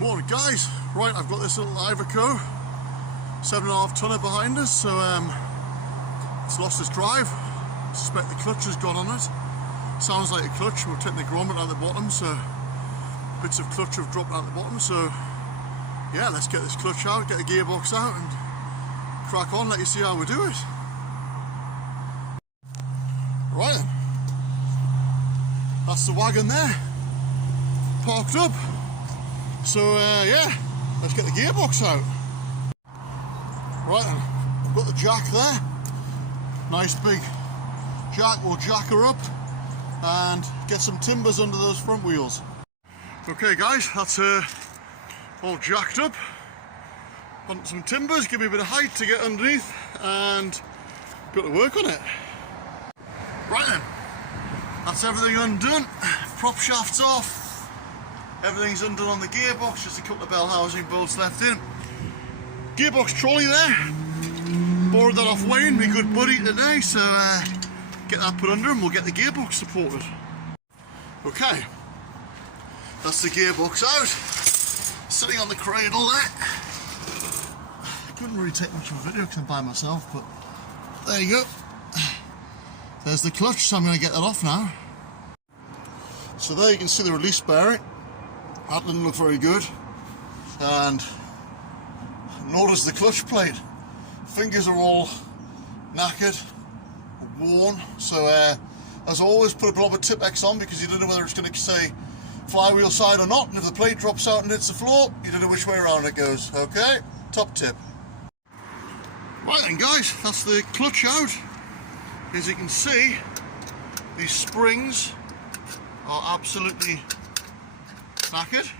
Morning guys, right, I've got this little iveco 7.5 tonner behind us, so it's lost its drive. I suspect the clutch has gone on it. Sounds like a clutch. We've taken the grommet out the bottom, so bits of clutch have dropped out the bottom, so yeah, let's get this clutch out, get the gearbox out and crack on, let you see how we do it. Right then, that's the wagon there, parked up. So yeah, let's get the gearbox out. Right then, I've got the jack there. Nice big jack. We'll jack her up and get some timbers under those front wheels. Okay guys, that's all jacked up. Want some timbers, give me a bit of height to get underneath and got to work on it. Right then, that's everything undone. Prop shaft's off. Everything's undone on the gearbox, just a couple of bell housing bolts left in. Gearbox trolley there. Borrowed that off Wayne, my good buddy today, so get that put under and we'll get the gearbox supported. Okay, that's the gearbox out. Sitting on the cradle there. I couldn't really take much of a video because I'm by myself, but there you go. There's the clutch, so I'm going to get that off now. So there you can see the release bearing. That didn't look very good, and nor does the clutch plate. Fingers are all knackered, worn, so as always put a blob of Tipex on because you don't know whether it's going to say flywheel side or not, and if the plate drops out and hits the floor, you don't know which way around it goes. Okay, top tip. Right then guys, that's the clutch out. As you can see, these springs are absolutely knackered.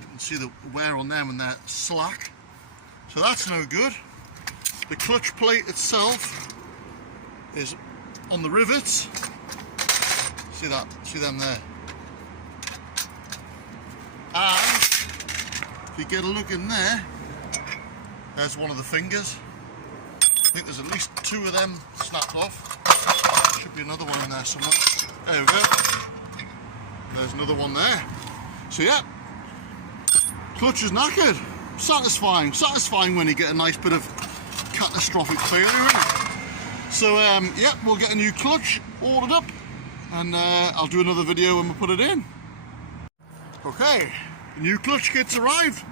You can see the wear on them and they're slack, so that's no good. The clutch plate itself is on the rivets. See that? See them there? And if you get a look in there, there's one of the fingers. I think there's at least two of them snapped off. Should be another one in there somewhere. There we go. There's another one there. So yeah, clutch is knackered. Satisfying when you get a nice bit of catastrophic failure in it. So yeah, we'll get a new clutch ordered up and I'll do another video when we put it in. Okay, the new clutch kit's arrived.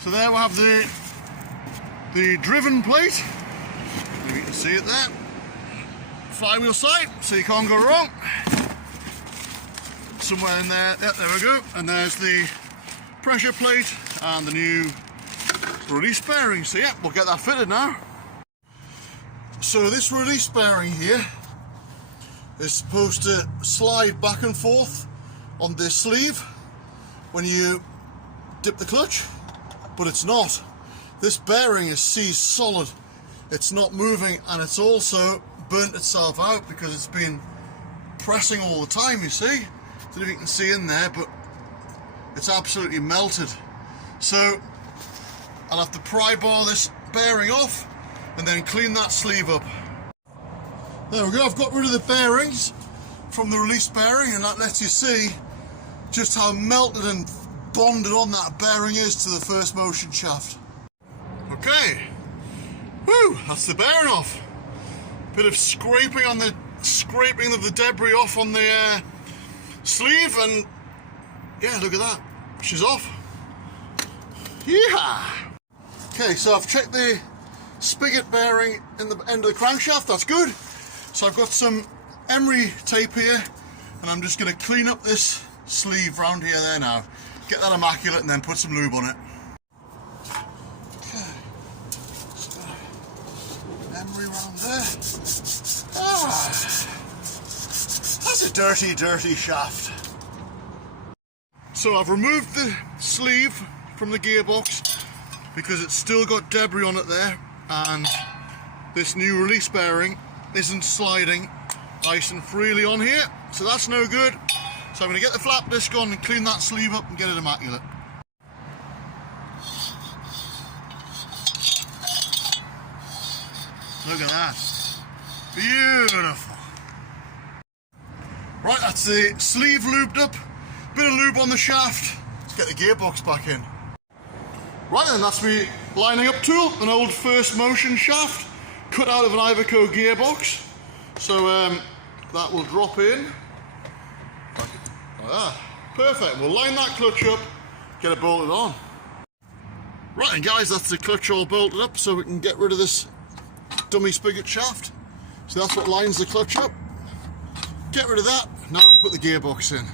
So there we have the driven plate. You can see it there. Flywheel side, so you can't go wrong. Somewhere in there, yeah, there we go, and there's the pressure plate and the new release bearing. So yeah, we'll get that fitted now. So this release bearing here is supposed to slide back and forth on this sleeve when you dip the clutch, but it's not. This bearing is seized solid. It's not moving, and it's also burnt itself out because it's been pressing all the time, you see. I don't know if you can see in there, but it's absolutely melted. So I'll have to pry bar this bearing off and then clean that sleeve up. There we go, I've got rid of the bearings from the release bearing, and that lets you see just how melted and bonded on that bearing is to the first motion shaft. Okay, woo, that's the bearing off. Bit of scraping of the debris off on the sleeve, and yeah, look at that, she's off. Yeah. Okay, so I've checked the spigot bearing in the end of the crankshaft, that's good. So I've got some emery tape here, and I'm just going to clean up this sleeve round here there now, get that immaculate, and then put some lube on it. Okay, so emery round there. That's a dirty shaft. So I've removed the sleeve from the gearbox because it's still got debris on it there, and this new release bearing isn't sliding nice and freely on here, so that's no good. So I'm going to get the flap disc on and clean that sleeve up and get it immaculate. Look at that. Beautiful. Right, that's the sleeve lubed up. Bit of lube on the shaft. get the gearbox back in. Right then, that's me lining up tool, an old First Motion shaft cut out of an Iveco gearbox. So that will drop in like that. Perfect. We'll line that clutch up, get it bolted on. Right then guys, that's the clutch all bolted up, so we can get rid of this dummy spigot shaft. So that's what lines the clutch up. Get rid of that. Now we can put the gearbox in.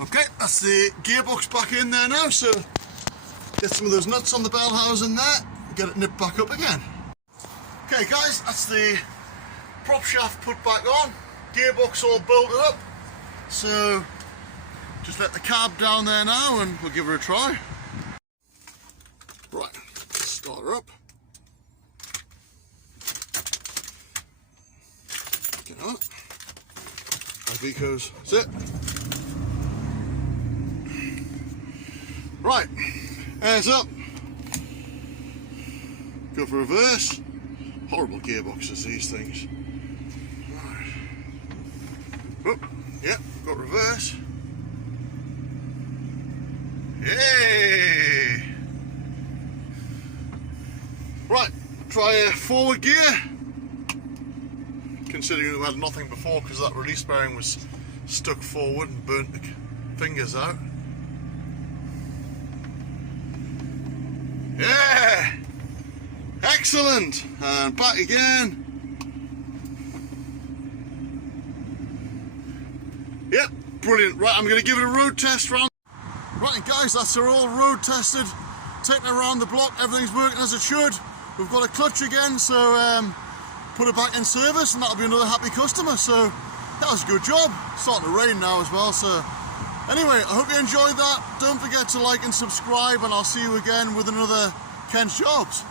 Okay, that's the gearbox back in there now, so get some of those nuts on the bell housing there, get it nipped back up again. Okay guys, that's the prop shaft put back on, gearbox all bolted up, so just let the cab down there now and we'll give her a try. Right, start her up. Get on it. iveco's, that's it. Right, airs up. Go for reverse. Horrible gearboxes, these things. Right. Oh, yeah, got reverse. Yay! Right, try forward gear. Considering we had nothing before because that release bearing was stuck forward and burnt the fingers out. Yeah! Excellent! And back again. Yep, brilliant. Right, I'm going to give it a road test round. Right, and guys, that's her all road tested. Taking it around the block, everything's working as it should. We've got a clutch again, so put it back in service and that'll be another happy customer. So that was a good job. It's starting to rain now as well, so anyway, I hope you enjoyed that. Don't forget to like and subscribe, and I'll see you again with another Ken's Jobs.